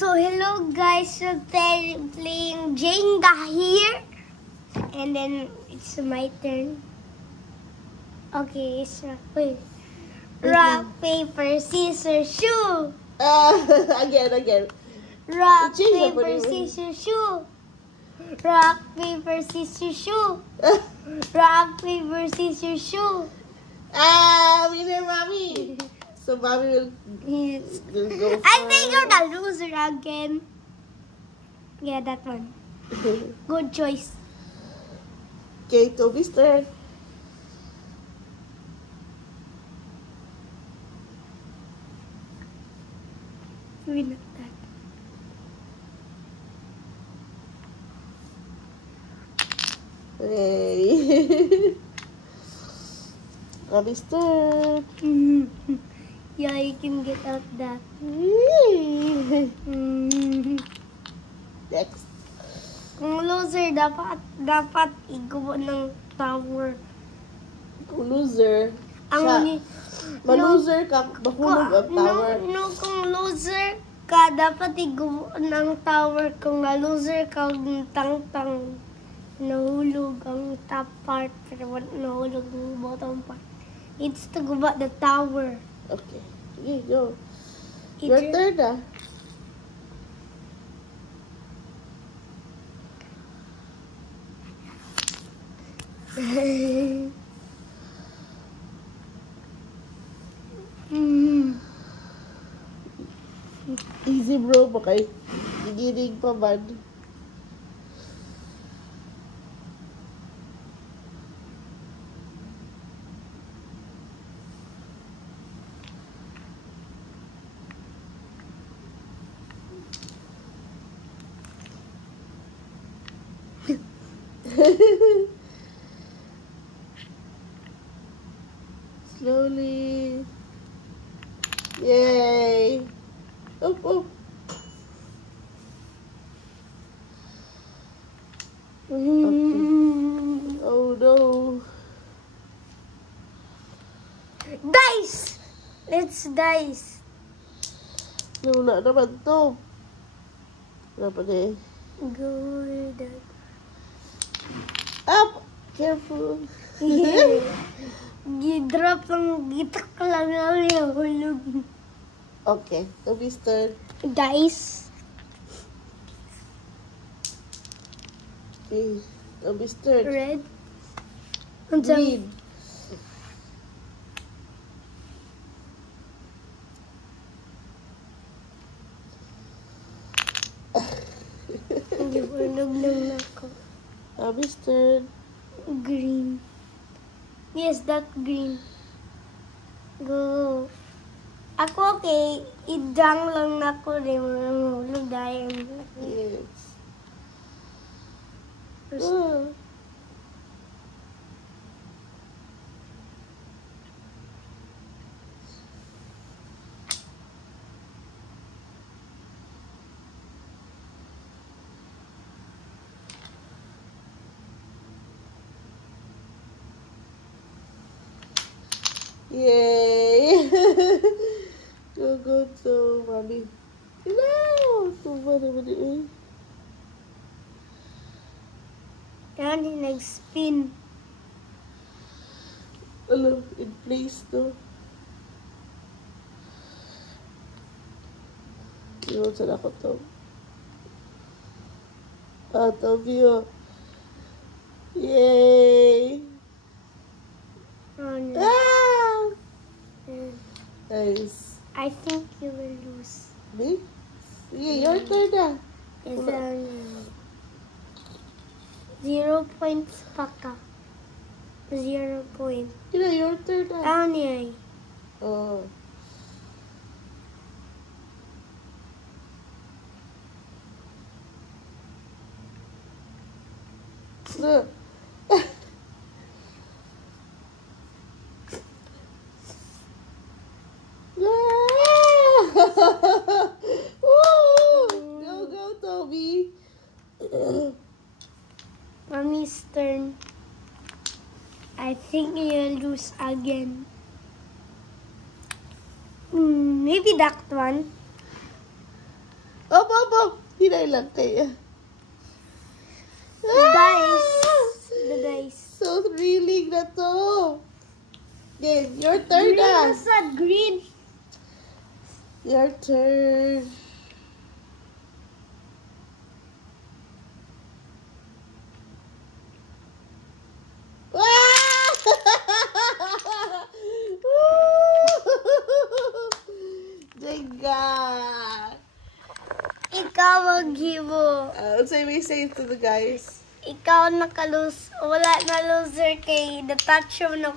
So hello guys, we're playing Jenga here, and then it's my turn. Okay, so wait. Rock, paper, scissors, shoe. Again. Rock, paper, scissors, shoe. Rock, paper, scissors, shoe. Rock, paper, scissors, shoe. Winner, Mommy. So Mommy will go for... I think you're the loser again. Yeah, that one. Good choice. Okay, Toby's turn. We not that. Hey. Toby's turn. Yeah, you can get out that. Next. Kung loser, dapat igawa ng tower. Kung loser, Ang ma-loser ka, mahulog ang tower. Kung loser ka, dapat igawa ng tower. Kung na-loser ka, tang-tang, nahulog ang top part, pero nahulog ang bottom part. It's to guba the tower. Okay. Sige, go. Your turn na. Easy bro, baka giginig pa man. Slowly. Yay. Up. Okay. Oh no. Dice! Let's dice. No, na naman to. Dapat eh. Go with that. Up! Careful. Gidrop lang, gitak lang ang hulog. Okay, Toby's turn. Dice. Okay, Toby's turn. Red. Green. Hindi hulog lang ako. Toby's turn. Green. Yes, that green. Go. Ako okay. Idang lang na ako rin. Hulog dahil. Yes. Yay! Go, so, Mommy. No! Tuba naman eh. Yan, nag-spin. Alam, in place to. Yun, saan ako to? Toby, oh. Yay! Oh, no. Ah! Nice. I think you will lose. Me? Sige, your turn na. Is 0 points pa ka. 0 point. Kina, your turn na. Ano yan? Oh. No. Go, Toby. Mommy's turn. I think you'll lose again. Maybe that one. Op. Hinay lang kayo. Dice. The dice. So thrilling na to. Okay, your turn Green na. na sad. Green. Your turn. Jenga. Ikaw maghibo. So may say to the guys. Ikaw nakalus. Wala na loser kay the touch mo na